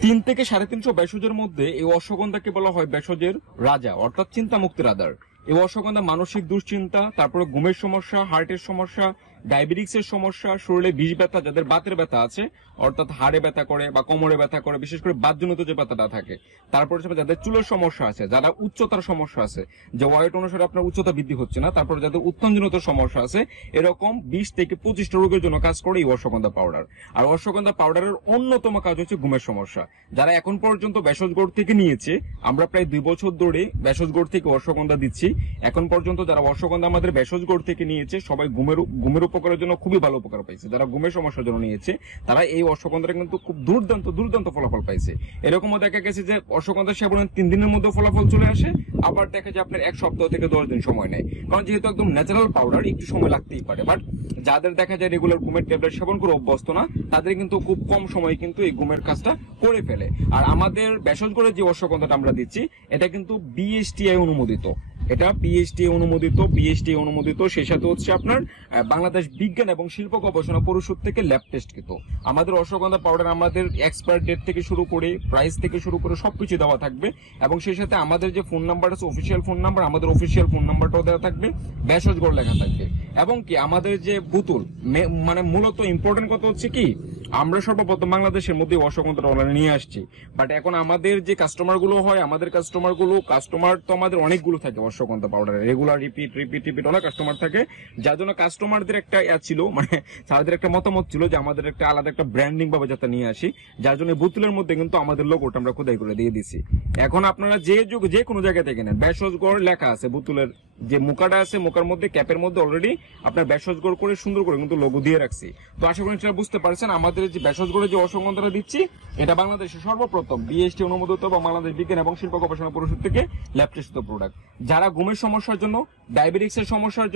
থেকে 350 ভেষজের মধ্যে এই অশ্বগন্ধাকে বলা হয় ভেষজের রাজা, অর্থাৎ চিন্তা মুক্তির আধার। এই অশ্বগন্ধা মানসিক দুশ্চিন্তা, তারপরে ঘুমের সমস্যা, হার্টের সমস্যা, ডায়াবেটিক্সের সমস্যা, শরীরে বিষ ব্যথা, যাদের বাতের ব্যথা আছে অর্থাৎ হাড়ে ব্যথা করে বা কোমরে ব্যথা করে, বিশেষ করে বাতজনিত যে ব্যথাটা থাকে, তারপরে যাদের চুলের সমস্যা আছে, যারা উচ্চতার সমস্যা আছে, যে ওয়েট অনুসারে আপনার উচ্চতা বৃদ্ধি হচ্ছে না, তারপরে যাদের উত্থানজনিত সমস্যা আছে, এরকম 20 থেকে 25টা রোগের জন্য কাজ করে এই অশ্বগন্ধা পাউডার। আর অশ্বগন্ধা পাউডারের অন্যতম কাজ হচ্ছে ঘুমের সমস্যা। যারা এখন পর্যন্ত ভেষজ গোড় থেকে নিয়েছে, আমরা প্রায় 2 বছর ধরে ভেষজ গোড় থেকে অশ্বগন্ধা দিচ্ছি, এখন পর্যন্ত যারা অশ্বগন্ধা আমাদের ভেষজ গোড় থেকে নিয়েছে সবাই ঘুমের উপকারের জন্য খুবই ভালো উপকার পাইছে। যারা ঘুমের সমস্যার জন্য নিয়েছে তারা এই অশ্বগন্ধাটা কিন্তু খুব দুর্দান্ত ফলাফল পাইছে। এরকমও দেখা গেছে যে অশ্বগন্ধা সেবনের 3 দিনের মধ্যে ফলাফল চলে আসে, আবার দেখা যায় আপনার 1 সপ্তাহ থেকে 10 দিন সময় নেয়, কারণ যেহেতু একদম ন্যাচারাল পাউডার একটু সময় লাগতেই পারে। বাট যাদের দেখা যায় রেগুলার ঘুমের ট্যাবলেট সেবন করে অভ্যস্ত না, তাদের কিন্তু খুব কম সময়ে কিন্তু এই ঘুমের কাজটা করে ফেলে। আর আমাদের ভেষজ করে যে অশ্বগন্ধাটা আমরা দিচ্ছি এটা কিন্তু বিএসটিআই অনুমোদিত, এটা বিএসটিআই অনুমোদিত, সেই সাথে হচ্ছে আপনার বাংলাদেশ বিজ্ঞান এবং শিল্প গবেষণা পরিষদ থেকে ল্যাব টেস্টকৃত। আমাদের অশ্বগন্ধা পাউডার আমাদের এক্সপায়ার ডেট থেকে শুরু করে প্রাইস থেকে শুরু করে সবকিছু দেওয়া থাকবে, এবং সেই সাথে আমাদের যে ফোন নাম্বার আছে অফিসিয়াল ফোন নাম্বার, আমাদের অফিসিয়াল ফোন নাম্বারটাও দেওয়া থাকবে, ভেষজ গোড় লেখা থাকবে। এবং কি আমাদের যে বোতল, মানে মূলত ইম্পর্টেন্ট কথা হচ্ছে কি, আমরা সর্বপ্রথম বাংলাদেশের মধ্যে অশ্বগন্ধাটা অনলাইনে নিয়ে আসছি। বাট এখন আমাদের যে কাস্টমার গুলো হয়, আমাদের কাস্টমার তো আমাদের অনেকগুলো থাকে অশ্বগন্ধা পাউডারে, রেগুলার রিপিট অনেক কাস্টমার থাকে, যার জন্য কাস্টমারদের একটা ছিল, মানে তাদের একটা মতামত ছিল যে আমাদের একটা আলাদা একটা ব্র্যান্ডিং ভাবে যাতে নিয়ে আসি, যার জন্য বোতলের মধ্যে কিন্তু আমাদের লোগোটা আমরা খোদাই করে দিয়ে দিছি। এখন আপনারা যে কোনো জায়গা থেকে নেন, ভেষজ গোড় লেখা আছে বোতলের যে মুখাটা আছে, মুখার মধ্যে ক্যাপের মধ্যে অলরেডি আপনার ভেষজ গোড় করে সুন্দর করে কিন্তু লোগো দিয়ে রাখছি। তো আশা করি সেটা বুঝতে পারছেন, আমাদের যে ভেষজ গোড়ে যে অশ্বগন্ধাটা দিচ্ছি এটা বাংলাদেশের সর্বপ্রথম বিএসটি অনুমোদিত বা বাংলাদেশ বিজ্ঞান এবং শিল্প গবেষণা পরিষদ থেকে ল্যাব টেস্টিত প্রোডাক্ট। যারা ঘুমের সমস্যার জন্য, ডায়াবেটিক্সের সমস্যার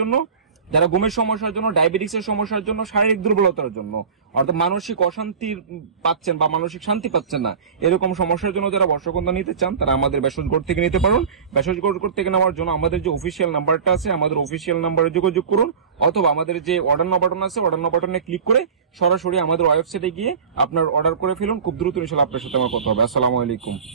জন্য, শারীরিক দুর্বলতার জন্য, অর্থাৎ মানসিক অশান্তি পাচ্ছেন বা মানসিক শান্তি পাচ্ছেন না, এরকম সমস্যার জন্য যারা অশ্বগন্ধা নিতে চান তারা আমাদের ভেষজ গোড় থেকে নিতে পারেন। ভেষজ গোড় থেকে নেওয়ার জন্য আমাদের যে অফিসিয়াল নাম্বারটা আছে, আমাদের অফিসিয়াল নাম্বারে যোগাযোগ করুন, অথবা আমাদের যে অর্ডার নাও বাটন আছে, অর্ডার নাও বাটনে ক্লিক করে সরাসরি আমাদের ওয়েবসাইটে গিয়ে আপনার অর্ডার করে ফেলুন। খুব দ্রুত ইনশাআল্লাহ আপনার সাথে আমার কথা হবে। আসসালামু আলাইকুম।